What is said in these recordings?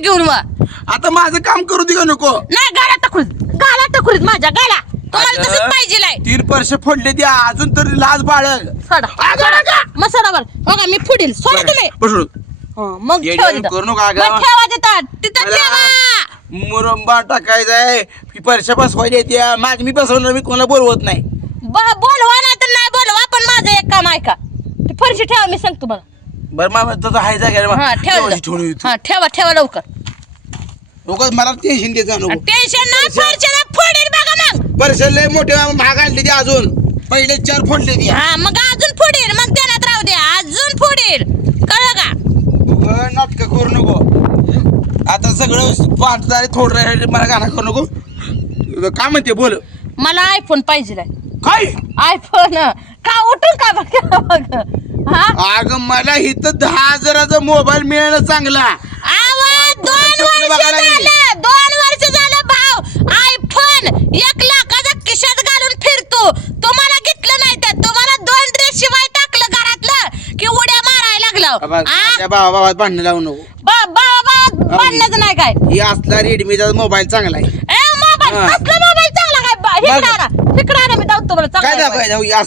पैसे घेऊन वा आता माझं काम करू दे का नको? नाही गाला टाकून. गाला टाकून माझ्या गाला. तुम्हाला तसंच पाहिजे तीन वर्ष फोडले ती अजून तरी लाज बाळग. सोडा. सोडा मग सोडा बरं. बघा मी फुडील सोडा तुम्ही. बसलो हं, मग येडे ठेवा येऊन तिथं. करू नका. मग ठेवा तिथं. तिथं ठेवा. मुरंबा टाकायचा आहे. बसवायला येते माझी मी बसवणार मी कोणाला बोलवत नाही. ब- बोलवा नाही तर नाही बोलवा पण माझं एक काम ऐका. ती फरशी ठेवा मी सांगतो मला बरं मामा तुझं हाय जागा हा ठेवा ठेवून हा ठेवा ठेवा लवकर. उगाच मला टेन्शन द्यायचं नको. टेन्शन नाही फरशीला फोडील बघा मग. परशा लय मोठे महाग आणले ते अजून. पहिले चार फोडले ती हा मग अजून फोडील मग देण्यात राहू द्या. अजून फोडील कळलं का? नाटक करू नको. आता सगळं पाच झाले थोडं राहिले मला गाणं करू नको. काय म्हणते बोल. मला आयफोन पाहिजे काय? आयफोन का उठून का बघ? अग मला इथं दहा हजाराचा मोबाईल मिळणं चांगला. दोन वर्ष. झालं दोन वर्ष झालं भाव आयफोन एक लाखाचा खिशात घालून फिरतो. तुम्हाला घेतलं नाही त्यात तुम्हाला दोन ड्रेस शिवाय टाकलं घरातलं की उड्या मारायला लागलं. भावा भावात भांडण लावू नको. भांडणच नाही काय? ही असला रेडमीचा मोबाईल चांगला आहे. मोबाईल चांगला काय इकडं मी दाखवतो.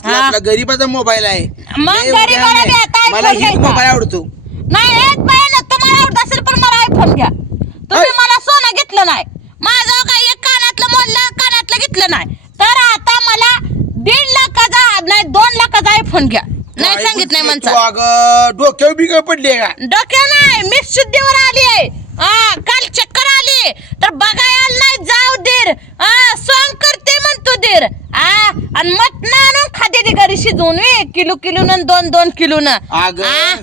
आपला गरीबाचा मोबाईल आहे. मग गरीबाला बी आता. मला iPhone ही घ्यायचा. मोबाईल आवडतो. नाही एक पाहिजे तुम्हाला आवडत असेल पण मला आयफोन घ्या. तुम्ही. मला सोनं घेतलं नाही. माझं काही एक कानातलं मोडलं कानातलं घेतलं नाही. तर आता मला दीड लाखाचा नाही दोन लाखाचा आयफोन घ्या. नाही सांगित नाही म्हणता अगं? डोक्यावर बिग पडली का? डोक्या नाही मी शुद्धीवर आली आहे हा काल चक्कर आली तर बघायला नाही जाऊ देर हा सॉंग करते म्हणतो देर हा आणि मटण आणून खाते ती घरी शिजवून एक किलो किलो न दोन दोन किलो न अगं,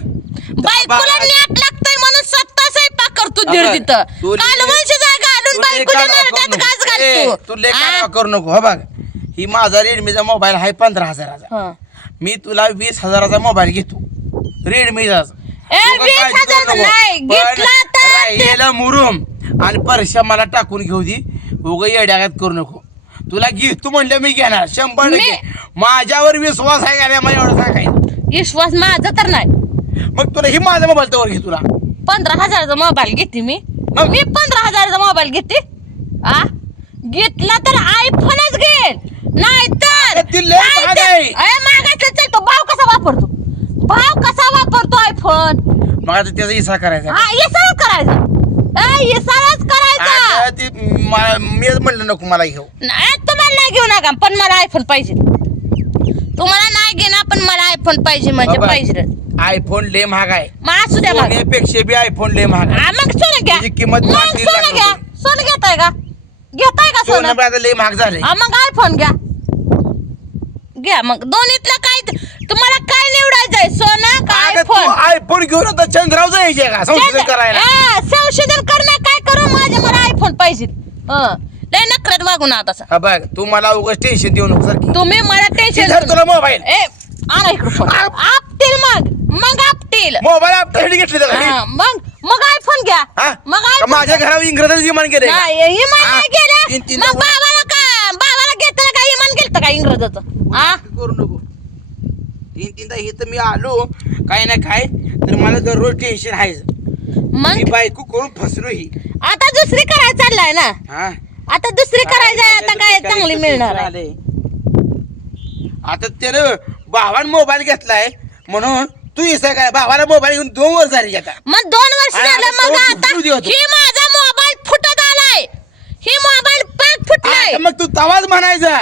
बायकोला लागतंय म्हणून सत्ता स्वयंपाक करतो दीड अगं, तिथं. तू जागा घालून तू लय नरड्यात करू घास नको. ए, घालतो तू लय हा? कालवा करू नको हो बघ. ही माझा रेडमीचा मोबाईल आहे पंधरा हजाराचा. हा. मी तुला वीस हजाराचा मोबाईल घेतो. रेडमीचा ए, वीस हजाराचा नाही, घेतला तर ते- राहिलेला मुरुम. आणि परशा मला टाकून घेऊ दे. उग येड्यागात करू नको. तुला घेतो म्हणलं मी घेणार. शंभर मी- टक्के. माझ्यावर विश्वास आहे का नाही मला एवढं सांगायचं? विश्वास माझा तर नाही. मग तुला ही माझा मोबाईल तवर घे तुला. पंधरा हजाराचा मोबाईल घेते मी. मग? मी पंधरा हजाराचा मोबाईल घेते. आ? घेतला तर आयफोनच घेईल नाही तर अगं, ती लय महाग आहे. मागायचं चल तो भाव कसा वापरतो? भाव कसा वापरतो आयफोन मग आता त्याचा इसा करायचा. हा करायचा. ए, येसाच करायचा. अगं, ती मला मीच म्हणलं नको मला घेऊ. नाही घेऊ नका पण मला आयफोन पाहिजे. तुम्हाला नाही घेणार पण मला आयफोन पाहिजे म्हणजे बाबा, पाहिजे. आयफोन लय महाग आहे. मग असू द्या मग सोन्यापेक्षा बी आयफोन लय महाग आहे. हा, मग सोनं घ्या. त्याची किंमत मग लाख सोनं घ्या. रुपये. सोनं घेताय का? घेताय का सोनं? सोनं बी आता लय महाग झाले हा मग आयफोन घ्या. घ्या मग. दोन्हीतलं काय तुम्हाला काय निवडायचंय? सोनं का आयफोन आयफोन घेऊन आता चंद्राव जायचे का? संशोधन करायला? संशोधन करणं काय? करू माझ्या मला आयफोन पाहिजे. हं. लय नखऱ्यात वागू ना आता हा बघ तू मला उगाच टेन्शन देऊ नको सारखी तुम्ही मला टेन्शन धर तुला मोबाईल ए आणा इकडं फोन आप- आपतील मग. मग आपतील. मोबाईल आपल्यासाठी घेतले हा, मग मग आयफोन घ्या. हा? मग का माझ्या घरावर इंग्रजांचं विमान गेले? नाही इमान हा? नाही तीन- गेलं. तीन मग नंबर- बाबाला का बाबाला घेतलं का? इमान गेलं का इंग्रजाचं? हा? करू नको. तीन तीनदा इथं मी आलो. काय ना काय तर मला दररोज टेन्शन आहे मग? बायको करून फसलो ही आता दुसरी करायला चाललाय ना? हा? आता दुसरी करायची आहे, आता काय चांगली मिळणार आहे. आले. आता त्यानं भावान मोबाईल घेतलाय म्हणून तू इसा काय भावाला मोबाईल घेऊन दोन वर्ष झाली आता. मग दोन वर्ष झालं आता मग तो आता उचलू दे होतो. ही माझा मोबाईल फुटत आलाय. ही मोबाईल पाक फुटलाय. आता मग तू तवाच म्हणायचा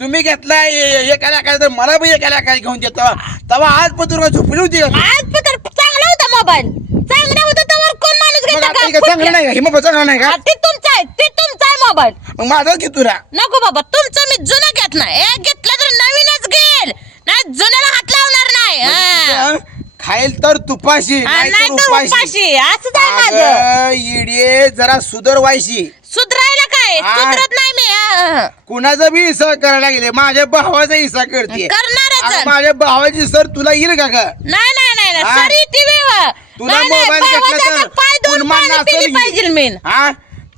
तुम्ही घेतलाय एकाला काय तर मला बी एकाला काय घेऊन देतो. तवा आज पण तुला झोपली होती का? आज पण तर चांगला होता मोबाईल. चांगला होता तर कोण माणूस मग आता का? हे काय चांगलं फुटला. नाही का? हिमा चांगला नाही का? हा, ते तुमचा आहे ते तुमचा आहे मोबाईल. मग माझा घे तुला. नको बाबा तुमचं मी जुनं घेत नाही. एक घेतलं तर नवीनच घेईल. नाही जुन्याला हात लावणार नाही. हा. खाईल तर तुपाशी हा, नाही नाही तर तर उपाशी. उपाशी असंच आहे माझं. अगं, येडे जरा सुधर व्हायची सुधरायला काय? हा. सुधरत नाही मी हा. कुणाचा बी इसा करायला गेले माझ्या भावाचा इसा करते. करणारच. माझ्या भावाची सर तुला येईल का ग? नाही नाही नाही नाही. हा? सरी तुला मोबाईल घेतला तर पाय दोन पुन्हा पाणी पिली. पाहिजे मी. हा?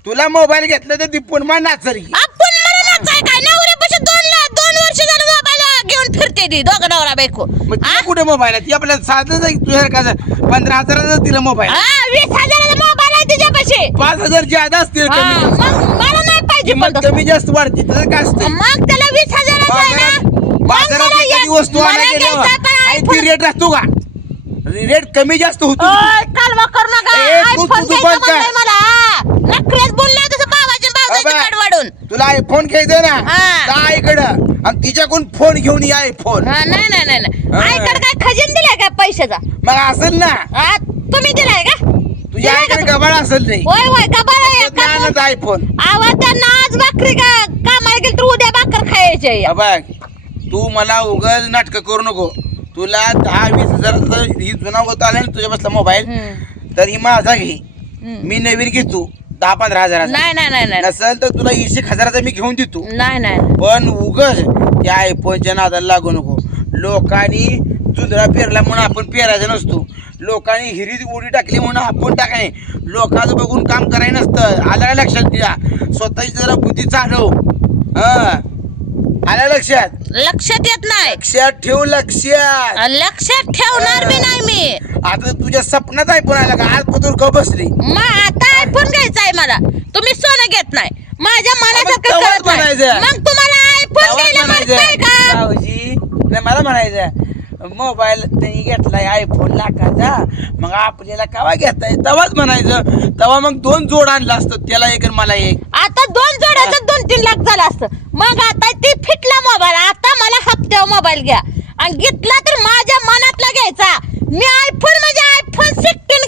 तुला मोबाईल घेतला तर ती पुन्हा नाचल. आपण मला नाचाय काय? नवऱ्यापाशी दोन ला- दोन वर्ष झालं मोबाईल घेऊन फिरते ती. दोघं नवरा बायको. मग तिला? कुठे मोबाईल आहे? ती आपल्याला साधं तुझ्या का पंधरा हजाराचा तिला मोबाईल हा, वीस हजाराचा मोबाईल आहे तुझ्यापाशी पाच हजार ज्यादा असतील हा, कमी. जास्त. मग मला नाही पाहिजे पण किंमत तसं. कमी जास्त वाढते त्याचं काय असतं? मग त्याला वीस हजार बाजारात बाजारात एखादी वस्तू आणायला गेल्यावर आणि ती रेट राहतो का? रेट कमी जास्त होतो. कालवा करू नका. ए, तू- iPhone तू- तू घ्यायचं बंद कर. म्हणलंय मला. नखरेच बोलले तसं बाबाच्या बाबाची. काढ वाढून. तुला आयफोन घ्यायचा ना. हा. जा इकडं. आणि तिच्याकडून फोन घेऊन ये आयफोन हा, नाही नाही नाही नाही. हा. आईकडे काय खजिन दिलाय का पैशाचा? मग असेल ना. हा, तुम्ही दिलाय का? तुझ्या दिलाय का आईकडे गबाळ असेल नाही. होय होय का बरं आणायचा आयफोन आवाज त्यांना आज भाकरी का कामाला गेली तर उद्या भाकर खायची आहे. बघ तू मला उगाच नाटक करू नको. तुला दहा वीस हजार ही जुना होत आला ना तुझ्या बसला मोबाईल. हम्म, तर ही माझा घे. हम्म. मी नवीन घेतो. दहा पंधरा हजाराचा. नाही नाही नाही नाही. नसेल तर तुला ऐंशी एक हजाराचा मी घेऊन देतो. नाही नाही. पण उगच त्या आयफोनच्या नादाला लागू नको. लोकांनी जुंधळा पेरला म्हणून आपण पेरायचा नसतो. लोकांनी हिरीत उडी टाकली म्हणून आपण टाकाय लोकांचं बघून काम करायचं नसतं. आलं लक्षात द्या स्वतःची जरा बुद्धी चालव हा. आलं लक्षात? लक्षात येत नाही. लक्षात ठेव लक्षात. लक्षात ठेवणार बी नाही मी. आता तुझ्या सपनात आयफोन आला का? आज पतूर का बसली. मग आता घ्यायचा आहे मला. तुम्ही सोनं घेत नाही. माझ्या मनासारखं तेव्हाच करत नाही. म्हणायचं. मग तुम्हाला आयफोन म्हणायचं, म्हणताय का? भाऊजी नाही मला म्हणायचं मोबाईल त्यांनी घेतलाय आयफोन लाखाचा. मग आपल्याला केव्हा घेताय? तेव्हाच म्हणायचं. तेव्हा मग दोन जोड आणलं असतं. त्याला एक आणि मला एक. आता दोन जोड्याचं दोन तीन लाख झालं असतं. मग आता ती फिटला मोबाईल. आता मला हप्त्यावर मोबाईल घ्या. आणि घेतला तर माझ्या मनातला घ्यायचा. मी आयफोन म्हणजे आयफोन सिक्स्टीन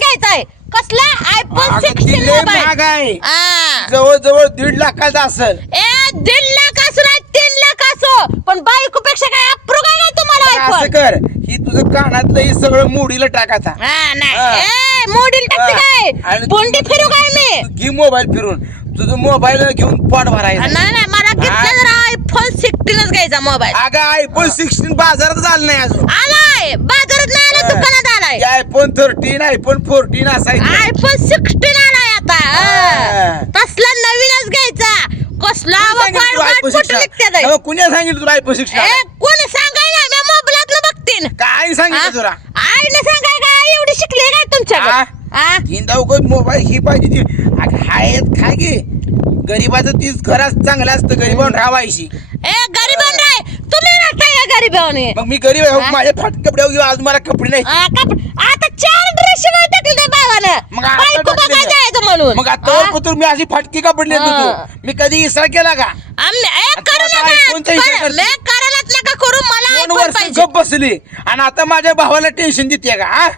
कसला आयफोन अगं, ती सिक्स्टीन लय महाग मोबाईल आहे. आ. जवळजवळ दीड लाखाचा असेल. ए दीड लाख असो नाही तीन लाख असो. पण बायकोपेक्षा काय अप्रू काय नाही तुम्हाला असं आयफोन कर. ही तुझं कानातलं हे सगळं मोडीला टाकायचा हा हा. नाही. ए मोडील टाकते हा. काय? आणि बोंडी फिरू काय मी? तू घे मोबाईल फिरून. तुझं मोबाईल घेऊन पोट भरायचं नाही नाही मला घेतलं जर आयफोन सिक्स्टीनच घ्यायचा मोबाईल. अगं आयफोन सिक्स्टीन बाजारात आलं नाही अजून आलाय बाजारात नाही आला दुकानात आलाय आयफोन थर्टीन आयफोन फोर्टीन असायचं आयफोन सिक्स्टीन आलाय आता. हा. तसला नवीनच घ्यायचा. कसला कोणी सांगितलं तुला iPhone 16? कोणी अहो, कुणी सांगितलं तुला आयफोन सिक्स्टीन सांगाय ना मी मोबाईलात बघतीन. काय सांगितलं तुला? आईने सांगाय काय एवढी शिकली काय तुमच्या आ? मोबाईल ही पाहिजे ती. अगं, हाय काय घे गरीबाचं तीच घरात चांगलं असतं गरीबावर राहावायची ए गरीबान तुम्ही का गरीबाने मग मी गरीब आहे. हो, आ? माझे फाट कपडे घेऊ आज मला कपडे नाही. ड्रेस नाही टाकले त्या बाबानं मग आता बायको टाकले बघायला ना. जायचं म्हणून? मग आता? पतूर मी अशी फाटकी कपडे हा. होतो मी कधी इसरा केला का? आम्ही ए, आता करू आता नका. iPhone चा विचार कर- करते. मी करायलाच नका करू? मला दोन iPhone वर्ष पाहिजे. गप बसली. आणि आता माझ्या भावाला टेन्शन देते का हा?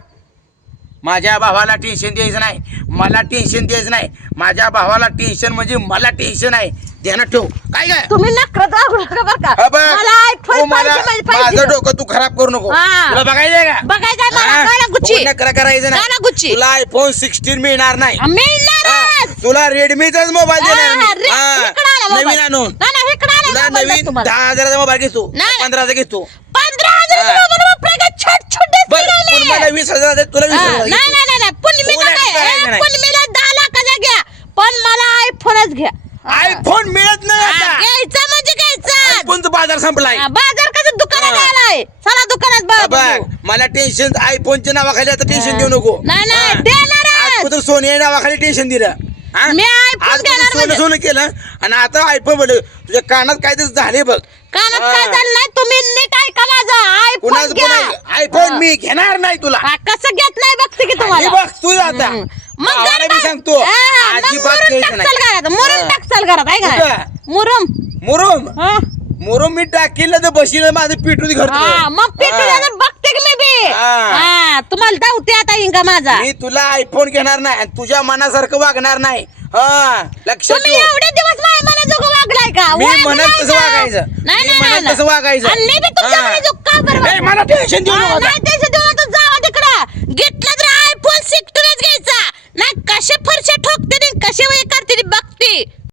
माझ्या भावाला टेन्शन द्यायचं नाही. मला टेन्शन द्यायचं नाही. माझ्या भावाला टेन्शन म्हणजे मला टेन्शन आहे. ध्यानात ठेव काय काय तुम्ही नखरत वागू नका बरं का बघ, मला तू आयफोन मला पाहिजे म्हणजे माझं पाहिजे डोकं तू खराब करू नको हा. तुला बघायचंय का बघायचंय मला, हा? गाला गुच्ची. तू नखरा करायचं गाला गुच्ची. तुला आयफोन सिक्स्टीन मिळणार नाही हा. तुला रेडमीचाच मोबाईल हा, देणार मी. रे- हा. इकडं आला नवीन मोबाईल. आणून नाही, नाही, इकडं आला तुला मोबाईल नवीन तुम्हाला. दहा हजाराचा मोबाईल घेतो नाही. पंधराचा घेतो पंधरा हजार हा. मोबाईल वापरायला छोट छोटे बर पण मला वीस हजार तुला वीस हा, हजार नाही घेतो. नाही नाही नाही पुनमीला उलट नाही करायचं ए, नाही. पुनमीला दहा लाखाचा घ्या पण मला आयफोनच घ्या आयफोन मिळत नाही आता. घ्यायचा म्हणजे घ्यायचा. आयफोनचा बाजार संपलाय. हा, बाजार कसं दुकानात हा. आलाय? चला दुकानात बघ बघ मला टेन्शन आयफोनच्या नावाखाली आता टेन्शन देऊ नको. नाही, हा. देणारच. सोन्या नावाखाली टेन्शन दिलं? हा? मी iPhone आज कुठं घेणार सोनं म्हणजे. सोनं केलं? आणि आता आयफोन बोल तुझ्या कानात काहीतरी झाले बघ. कानात हा. काय झालं नाही? तुम्ही नीट ऐका माझा. कुणाच आयफोन घ्या आयफोन मी घेणार नाही तुला. हा, कसं घेत नाही बघते की आणि तुम्हाला बघ तू आता. हम्म. मग मी का- सांगतो हा, मग अजिबात मुरुम घ्यायचं टाकचाल नाही. घरात मुरुम हा. टाकचाल घरात आहे का कुठं? मुरुम. मुरुम? हा मुरुम मी टाकील तर बशील माझं पिटू घर हा, मग पेटू बघते की मी बी. हा. हा तुम्हाला धावते आता इंगा माझा. मी तुला आयफोन घेणार नाही आणि तुझ्या मनासारखं वागणार नाही. हा लक्षात तुम्ही ठेव. एवढे दिवस माझ्या मनाजोगं वागलाय का? मी वागलाय म्हणत तसं का? वागायचं. नाही मी नाही म्हणत नाही. तसं वागायचं. आणि मी बी तुमच्या हा. मनाजोगं का बरं ए, वागू? मला टेन्शन देऊ हा, नको. आता. नाही असे फरशा ठोकते कसे वय करते बघते.